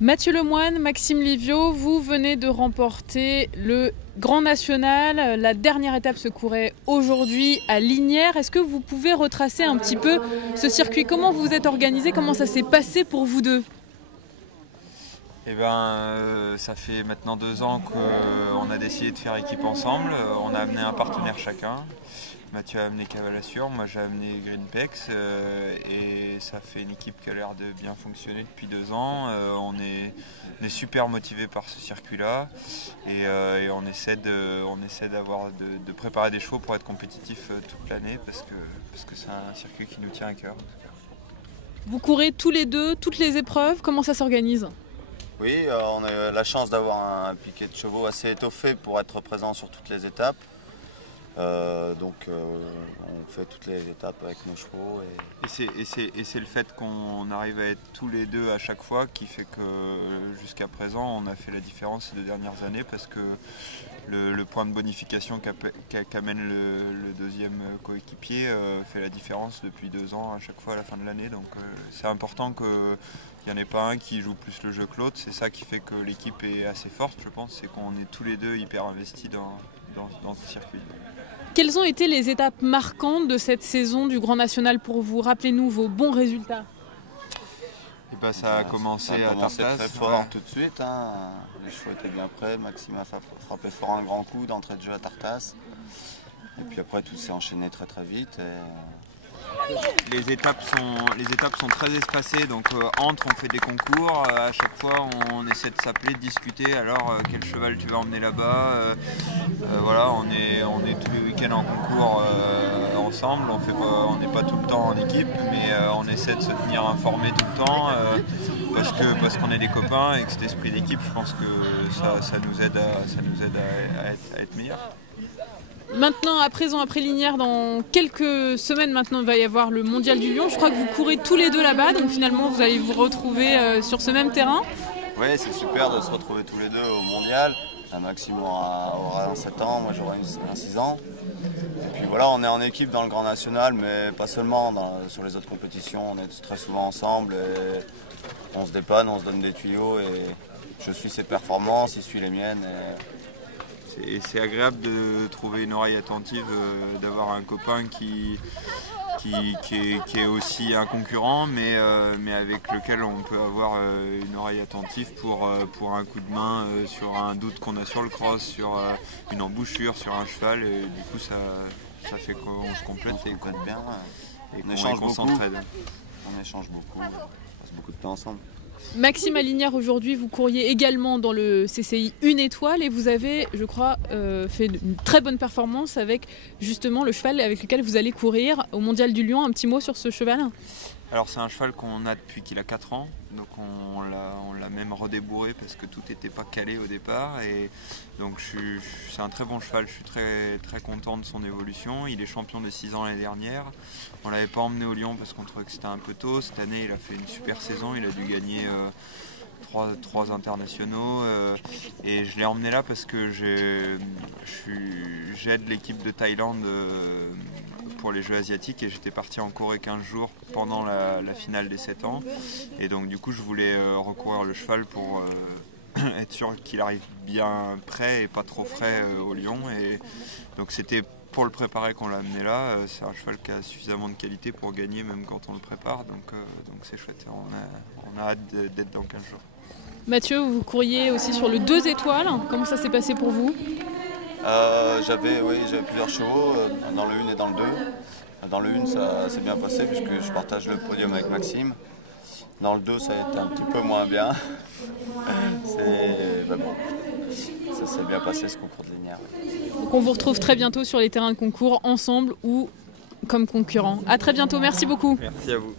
Mathieu Lemoine, Maxime Livio, vous venez de remporter le Grand National. La dernière étape se courait aujourd'hui à Lignières. Est-ce que vous pouvez retracer un petit peu ce circuit? Comment vous vous êtes organisé? Comment ça s'est passé pour vous deux? Ça fait maintenant 2 ans qu'on a décidé de faire équipe ensemble. On a amené un partenaire chacun. Mathieu a amené Cavalassure, moi j'ai amené Greenpex et ça fait une équipe qui a l'air de bien fonctionner depuis 2 ans. On est super motivé par ce circuit-là et on essaie de préparer des chevaux pour être compétitif toute l'année parce que c'est un circuit qui nous tient à cœur. Vous courez tous les deux, toutes les épreuves, comment ça s'organise? Oui, on a la chance d'avoir un piquet de chevaux assez étoffé pour être présent sur toutes les étapes. On fait toutes les étapes avec nos chevaux. Et c'est le fait qu'on arrive à être tous les deux à chaque fois qui fait que jusqu'à présent on a fait la différence ces 2 dernières années parce que le point de bonification qu'amène le deuxième coéquipier fait la différence depuis 2 ans à chaque fois à la fin de l'année. Donc c'est important qu'il n'y en ait pas un qui joue plus le jeu que l'autre. C'est ça qui fait que l'équipe est assez forte, je pense, c'est qu'on est tous les deux hyper investis dans ce circuit. Quelles ont été les étapes marquantes de cette saison du Grand National pour vous? Rappelez-nous vos bons résultats. Ça a commencé très fort tout de suite. Les chevaux étaient bien prêts. Maxime a frappé fort un grand coup d'entrée de jeu à Tartas. Et puis après tout s'est enchaîné très très vite. Les étapes sont très espacées, donc entre on fait des concours, à chaque fois on essaie de s'appeler, de discuter, alors quel cheval tu vas emmener là-bas, voilà, on est tous les week-ends en concours ensemble, on n'est pas tout le temps en équipe, mais on essaie de se tenir informés tout le temps, parce qu'on est des copains et que cet esprit d'équipe, je pense que ça nous aide à être meilleurs. Maintenant, à présent, après Lignières, dans quelques semaines maintenant, il va y avoir le Mondial du Lion. Je crois que vous courez tous les deux là-bas, donc finalement vous allez vous retrouver sur ce même terrain. Oui, c'est super de se retrouver tous les deux au Mondial. Maxime aura 7 ans, moi j'aurai 6 ans. Et puis voilà, on est en équipe dans le Grand National, mais pas seulement, sur les autres compétitions, on est très souvent ensemble. Et on se dépanne, on se donne des tuyaux et je suis ses performances, il suit les miennes. Et c'est agréable de trouver une oreille attentive, d'avoir un copain qui est aussi un concurrent, mais avec lequel on peut avoir une oreille attentive pour un coup de main sur un doute qu'on a sur le cross, sur une embouchure, sur un cheval. Et du coup, ça fait qu'on se complète et qu'on bien. Et qu'on s'entraide. On échange beaucoup, on passe beaucoup de temps ensemble. Maxime à Lignières, aujourd'hui, vous couriez également dans le CCI 1 étoile et vous avez, je crois, fait une très bonne performance avec justement le cheval avec lequel vous allez courir au Mondial du Lion. Un petit mot sur ce cheval? Alors c'est un cheval qu'on a depuis qu'il a 4 ans, donc on l'a même redébourré parce que tout n'était pas calé au départ, et donc c'est un très bon cheval, je suis très, très content de son évolution. Il est champion des 6 ans l'année dernière, on ne l'avait pas emmené au Lyon parce qu'on trouvait que c'était un peu tôt. Cette année il a fait une super saison, il a dû gagner 3 internationaux, et je l'ai emmené là parce que j'aide l'équipe de Thaïlande pour les Jeux asiatiques et j'étais parti en Corée 15 jours pendant la finale des 7 ans, et donc du coup je voulais recourir le cheval pour être sûr qu'il arrive bien prêt et pas trop frais au Lyon, et donc c'était pour le préparer qu'on l'a amené là. C'est un cheval qui a suffisamment de qualité pour gagner même quand on le prépare, donc c'est chouette, on a hâte d'être dans 15 jours. Mathieu, vous couriez aussi sur le 2 étoiles, comment ça s'est passé pour vous? J'avais plusieurs chevaux dans le 1 et dans le 2. Dans le 1 ça s'est bien passé puisque je partage le podium avec Maxime. Dans le 2 ça a été un petit peu moins bien. Ça s'est bien passé ce concours de Lignières. Donc on vous retrouve très bientôt sur les terrains de concours ensemble ou comme concurrents. À très bientôt, merci beaucoup. Merci à vous.